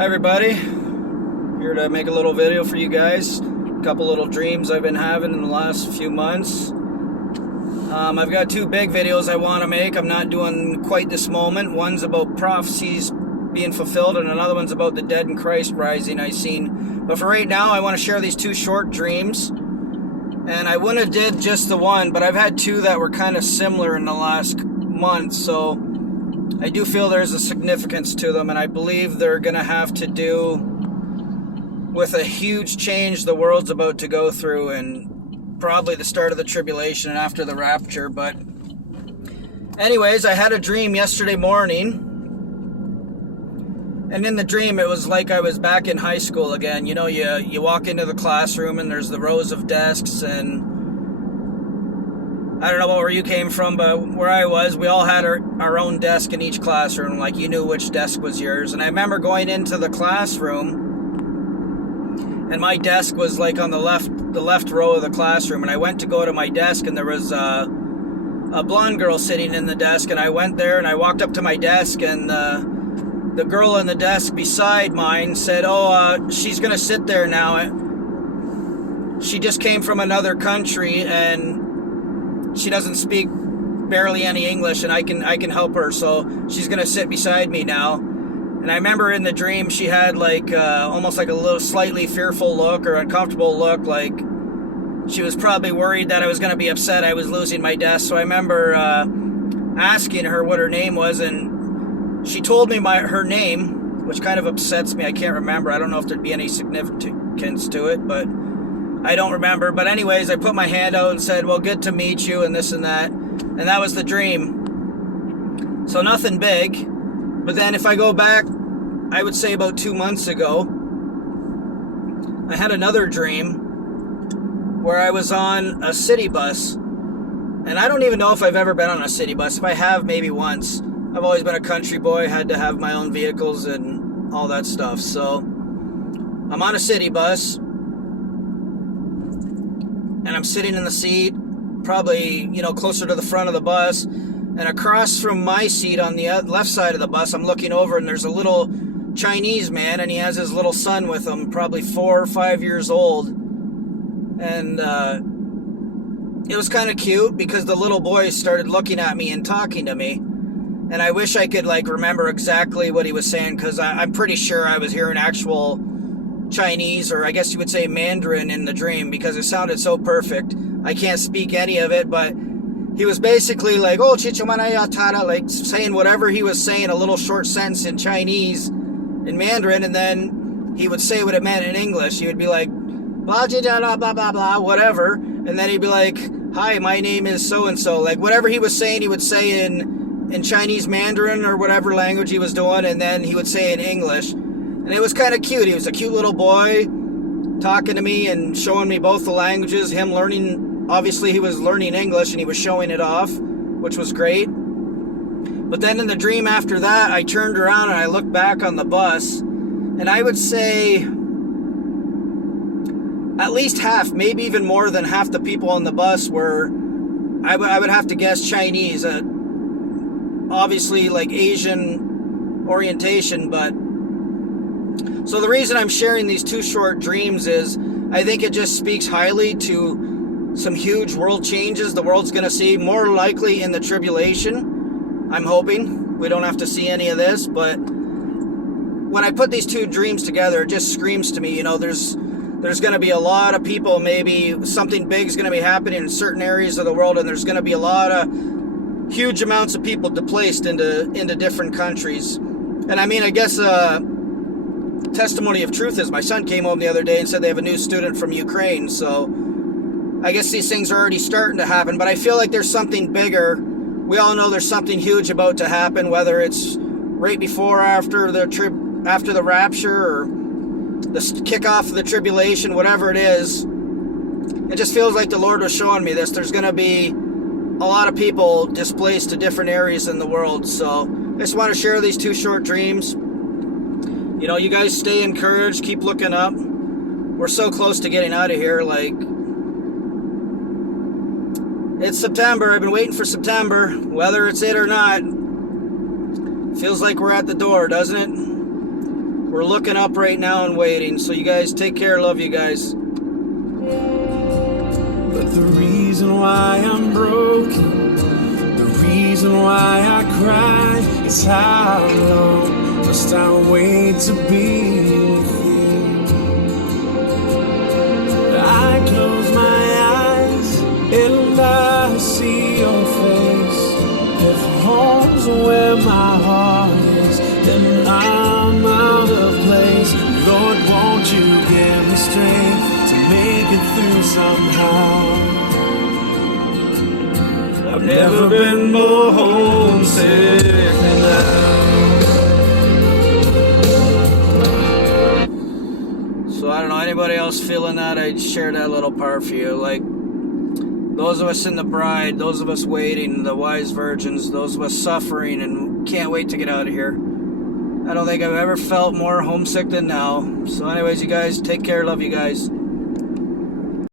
Hi everybody, here to make a little video for you guys. A couple little dreams I've been having in the last few months. I've got two big videos I want to make. I'm not doing quite this moment. One's about prophecies being fulfilled and another one's about the dead in Christ rising I seen. But for right now, I want to share these two short dreams. And I wouldn't have did just the one, but I've had two that were kind of similar in the last month, so I do feel there's a significance to them, and I believe they're going to have to do with a huge change the world's about to go through, and probably the start of the tribulation and after the rapture. But anyways, I had a dream yesterday morning, and in the dream it was like I was back in high school again. You know, you walk into the classroom and there's the rows of desks, and I don't know where you came from, but where I was, we all had our own desk in each classroom. Like, you knew which desk was yours. And I remember going into the classroom, and my desk was like on the left row of the classroom. And I went to go to my desk, and there was a blonde girl sitting in the desk. And I went there, and I walked up to my desk, and the girl in the desk beside mine said, she's going to sit there now. She just came from another country, and she doesn't speak barely any English, and I can help her, so she's gonna sit beside me now. And I remember in the dream she had like almost like a little slightly fearful look or uncomfortable look, like she was probably worried that I was gonna be upset I was losing my desk. So I remember asking her what her name was, and she told me her name, which kind of upsets me. I can't remember. I don't know if there'd be any significance to it, but I don't remember. But anyways, I put my hand out and said, well, good to meet you, and this and that. And that was the dream. So nothing big. But then if I go back, I would say about 2 months ago, I had another dream where I was on a city bus. And I don't even know if I've ever been on a city bus. If I have, maybe once. I've always been a country boy, had to have my own vehicles and all that stuff. So I'm on a city bus, and I'm sitting in the seat, probably, closer to the front of the bus. And across from my seat on the left side of the bus, I'm looking over, and there's a little Chinese man, and he has his little son with him, probably 4 or 5 years old. And it was kind of cute because the little boy started looking at me and talking to me. And I wish I could, remember exactly what he was saying, because I'm pretty sure I was hearing actual Chinese, or I guess you would say Mandarin, in the dream, because it sounded so perfect. I can't speak any of it, but he was basically like, oh, chichumanayatara, like saying whatever he was saying, a little short sentence in Chinese, in Mandarin, and then he would say what it meant in English. He would be like, blah, blah, blah, blah, blah, whatever, and then he'd be like, hi, my name is so-and-so. Like, whatever he was saying, he would say in Chinese Mandarin, or whatever language he was doing, and then he would say in English. And it was kind of cute. He was a cute little boy talking to me and showing me both the languages. Him learning, obviously he was learning English, and he was showing it off, which was great. But then in the dream after that, I turned around and I looked back on the bus, and I would say at least half, maybe even more than half the people on the bus were, I would have to guess, Chinese. Obviously like Asian orientation, but so the reason I'm sharing these two short dreams is I think it just speaks highly to some huge world changes the world's going to see, more likely in the tribulation. I'm hoping we don't have to see any of this, but when I put these two dreams together, it just screams to me, there's going to be a lot of people, maybe something big is going to be happening in certain areas of the world, and there's going to be a lot of huge amounts of people displaced into different countries. And I mean, I guess testimony of truth is my son came home the other day and said they have a new student from Ukraine, so I guess these things are already starting to happen. But I feel like there's something bigger. We all know there's something huge about to happen, whether it's right before or after the rapture, or the kickoff of the tribulation, whatever it is. It just feels like the Lord was showing me this. There's going to be a lot of people displaced to different areas in the world. So I just want to share these two short dreams. You guys stay encouraged, keep looking up. We're so close to getting out of here. It's September. I've been waiting for September, whether it's it or not. Feels like we're at the door, doesn't it? We're looking up right now and waiting. So you guys take care. Love you guys. But the reason why I'm broken, the reason why I cry, is how long must I wait to be with you? I close my eyes and I see your face. If home's where my heart is, then I'm out of place. Lord, won't you give me strength to make it through somehow? I've never been more homesick than now. So I don't know, anybody else feeling that? I'd share that little part for you. Like, those of us in the bride, those of us waiting, the wise virgins, those of us suffering and can't wait to get out of here. I don't think I've ever felt more homesick than now. So anyways, you guys, take care. Love you guys.